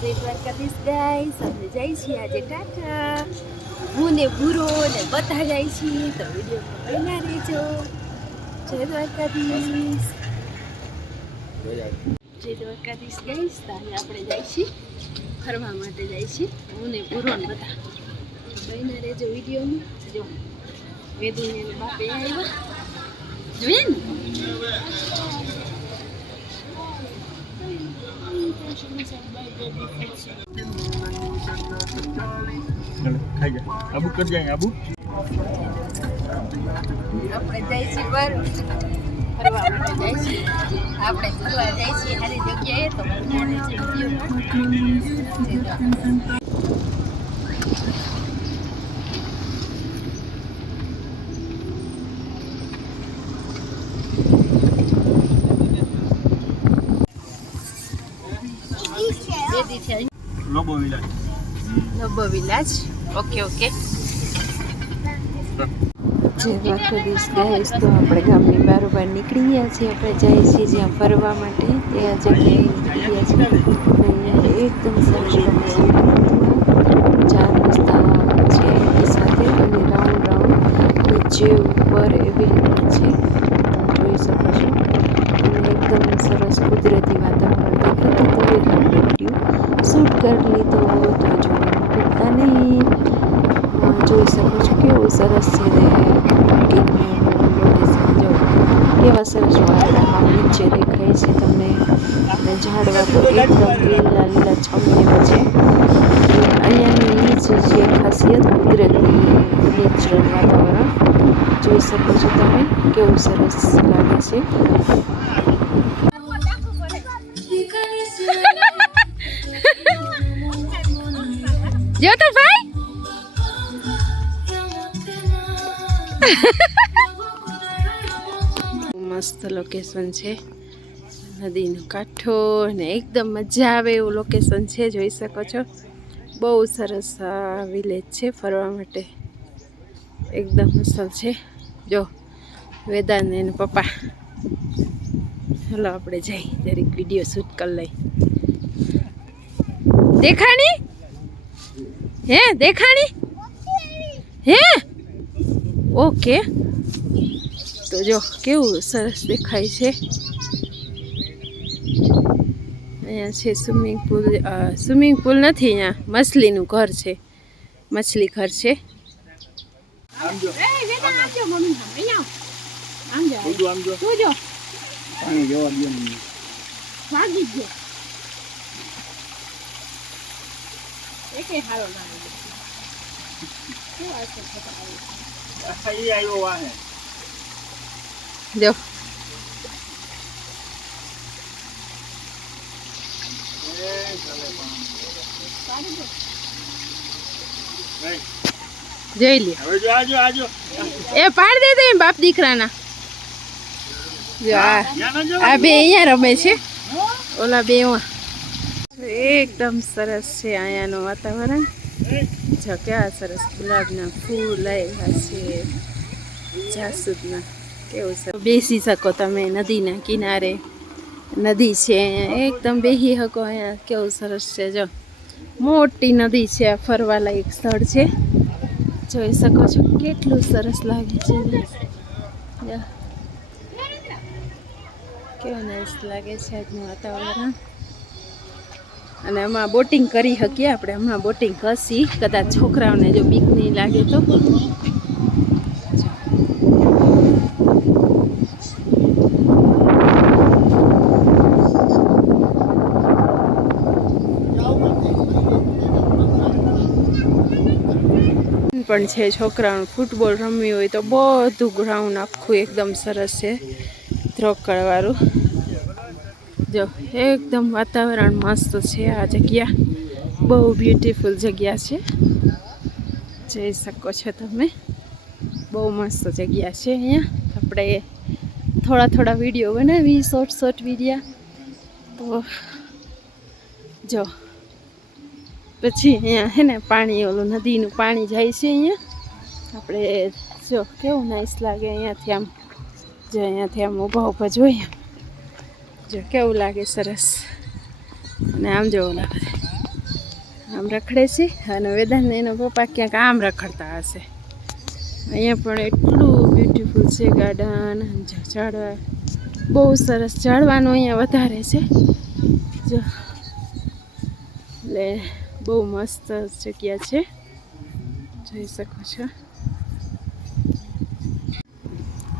જય દ્વારકાધીશ ગાઈસ, અમે જઈ છીએ આજે ટાટા. હું ને ભૂરો ને બધા જાય છીએ, તો વિડીયોમાં બન્યા રહેજો. જય દ્વારકાધીશ. જય દ્વારકાધીશ ગાઈસ. આજે આપણે જાય છીએ ફરવા માટે, જાય છીએ હું ને ભૂરો ને બધા. બન્યા રહેજો વિડીયોમાં. જો વેદુને બાપે આવ્યા જોઈએ ને. आबू कर जाएंगे आबू આપણે જાય છીએ ફરવા માટે, જાય છીએ આપણે ફરવા જાય છીએ સારી જગ્યાએ. તો लोबो विलाज લોબો વિલાજ. Okay okay. જે દ્વારકાધીશ ગાઈસ, તો આપણે ગામની બારોબાર નીકળી ગયા છીએ. આપણે જઈએ છીએ જ્યાં ફરવા માટે, ત્યાં જગ્યાએ નીકળી ગયા છીએ. અને એકદમ સરસ ચાર રસ્તા છે એની સાથે, અને રાઉન્ડ નીચે ઉપર એવી રીતના છે, તમે જોઈ શકો છો. અને એકદમ સરસ કુદરતી વાતાવરણ દેખાતું, તો એક વિડીયો શૂટ કરી લીધો. તો જોવાનું ભૂલતા નહીં. જોઈ શકો છો કેવું સરસ છે લોકેશન. જો કેવા સરસ વાદળામાં નીચે દેખાય છે તમને, અને ઝાડવા તો એકદમ લીલા લીલા છમ છે. અહીંયાની એ જ છે ખાસિયત, કુદરતી નેચરલ વાતાવરણ. જોઈ શકો છો તમે કેવું સરસ લાગે છે. જો તો ભાઈ મસ્ત લોકેશન છે, નદીનો કાંઠો ને એકદમ મજા આવે એવું લોકેશન છે. જોઈ શકો છો બહુ સરસ વિલેજ છે ફરવા માટે, એકદમ મસ્ત છે. જો વેદાંત ને એના પપ્પા. ચાલો આપણે જઈ જરીક વિડીયો શૂટ કરી લઈ. દેખાણી હે? દેખાણી હે? ઓકે. તો જો કેવું સરસ દેખાય છે. અહીંયા છે સ્વિમિંગ પુલ. સ્વિમિંગ પુલ નથી, અહીંયા મછલીનું ઘર છે, મછલી ઘર છે. જો જોઈ લે. એ પાડ દે તો એમ બાપ દીકરાના. જો આ બે અહીંયા રમે છે, ઓલા બે એકદમ સરસ છે અહીંયાનું વાતાવરણ. જો કેવા સરસ ગુલાબના ફૂલ આવ્યા છે, જાસૂદના. કેવું સરસ બેસી શકો તમે નદીના કિનારે. નદી છે અહીંયા, એકદમ બેસી શકો અહીંયા. કેવું સરસ છે. જો મોટી નદી છે, આ ફરવા લાયક સ્થળ છે. જોઈ શકો છો કેટલું સરસ લાગે છે. કેવું નાઈસ લાગે છે આજનું વાતાવરણ. અને આમાં બોટિંગ કરી શકીએ આપણે. હમણાં બોટિંગ કરશી, કદાચ છોકરાઓને જો બીક નહીં લાગે તો. પણ છે છોકરાઓને ફૂટબોલ રમવી હોય તો બધું ગ્રાઉન્ડ આખું એકદમ સરસ છે, ધ્રોકળવાળું. જો એકદમ વાતાવરણ મસ્ત છે. આ જગ્યા બહુ બ્યુટીફુલ જગ્યા છે, જઈ શકો છો તમે. બહુ મસ્ત જગ્યા છે. અહીંયા આપણે થોડા થોડા વિડીયો બનાવી, શોર્ટ વિડીયા. તો જો પછી અહીંયા હે ને પાણી, ઓલું નદીનું પાણી જાય છે અહીંયા. આપણે જો કેવું નાઈસ લાગે અહીંયાથી. આમ જો અહીંયાથી આમ ઊભા જોઈએ, જો કેવું લાગે સરસ. અને આમ જો ઓલા આમ રખડે છે અને વેદાંત એનો પપ્પા ક્યાંક આમ રખડતા હશે. અહીંયા પણ એટલું બ્યુટીફુલ છે ગાર્ડન. ઝાડવા બહુ સરસ, ઝાડવાનું અહીંયા વધારે છે જો, એટલે બહુ મસ્ત જગ્યા છે, જોઈ શકો છો.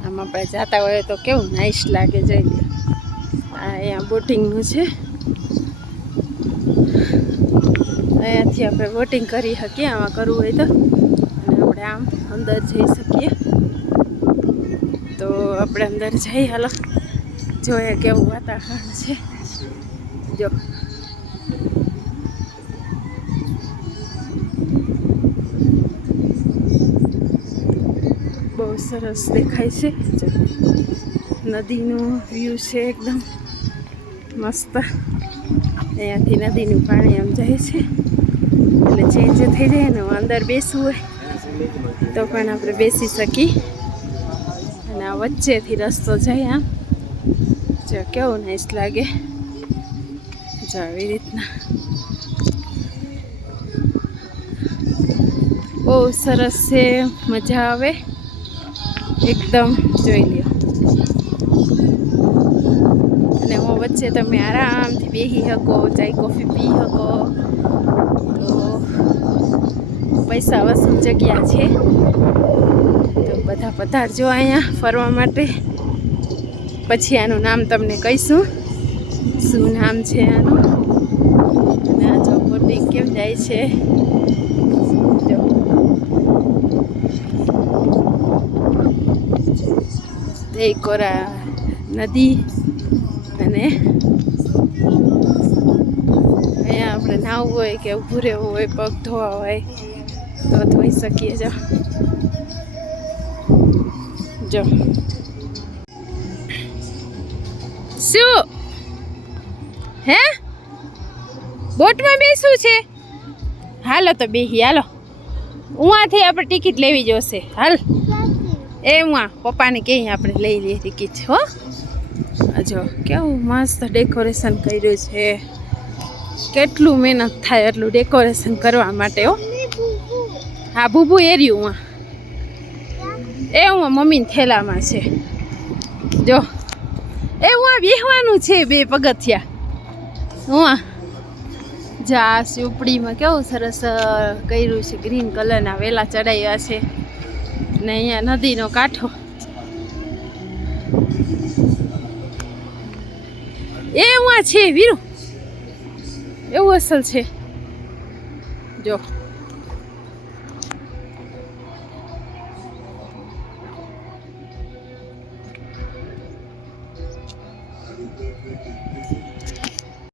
આમ આપણે જતા હોય તો કેવું નાઈસ લાગે, જોઈ લો. આ અહીંયા બોટિંગનું છે, અહીંયાથી આપણે બોટિંગ કરી શકીએ આમાં કરવું હોય તો, અને આપણે આમ અંદર જઈ શકીએ. તો આપણે અંદર જઈ, હાલો જોઈએ કેવું વાતાવરણ છે. જો બહુ સરસ દેખાય છે. જો નદીનું વ્યૂ છે એકદમ મસ્ત. અહીંયાથી નદીનું પાણી આમ જાય છે, એટલે ચેન્જ થઈ જાય ને અંદર બેસવું હોય તો પણ આપણે બેસી શકીએ. અને આ વચ્ચેથી રસ્તો જાય આમ, જો કેવું નાઈસ લાગે. જો આવી રીતના બહુ સરસ છે, મજા આવે એકદમ, જોઈ લ્યો. અને હું વચ્ચે તમે આરામથી બેસી શકો, ચાય કોફી પી શકો. તો પૈસા વસૂલ જગ્યા છે, તો બધા પધારજો અહીંયા ફરવા માટે. પછી આનું નામ તમને કહીશું, શું નામ છે આનું. અને આ જો બોટિંગ કેમ જાય છે, જો દેકોરા નદી. અને અહીંયા આપણે નાહવું હોય કે ઊભું રહેવું હોય, પગ ધોવા હોય તો ધોઈ શકીએ. જો શું હે બોટમાં બેસવું છે? હાલો તો બેહી, હાલો. ઉहाँથી આપણે ટિકિટ લેવી જોશે. હાલ એ ઉहाँ પપ્પાને કહીએ આપણે લઈ લઈએ ટિકિટ. હો જો કેવું મસ્ત ડેકોરેશન કર્યું છે. કેટલું મહેનત થાય એટલું ડેકોરેશન કરવા માટે. હો હા, બુબુ એર્યું ઉहाँ એ ઉहाँ મમ્મીને થેલામાં છે. જો એ ઉहाँ બેહવાનું છે, 2 પગથિયા. ઉहाँ જા ઝૂંપડીમાં કેવું સરસ કર્યું છે, ગ્રીન કલરના વેલા ચડાવ્યા છે. ને અહીંયા નદીનો કાંઠો. એ ઉहाँ છે વીરુ, એવું અસલ છે. જો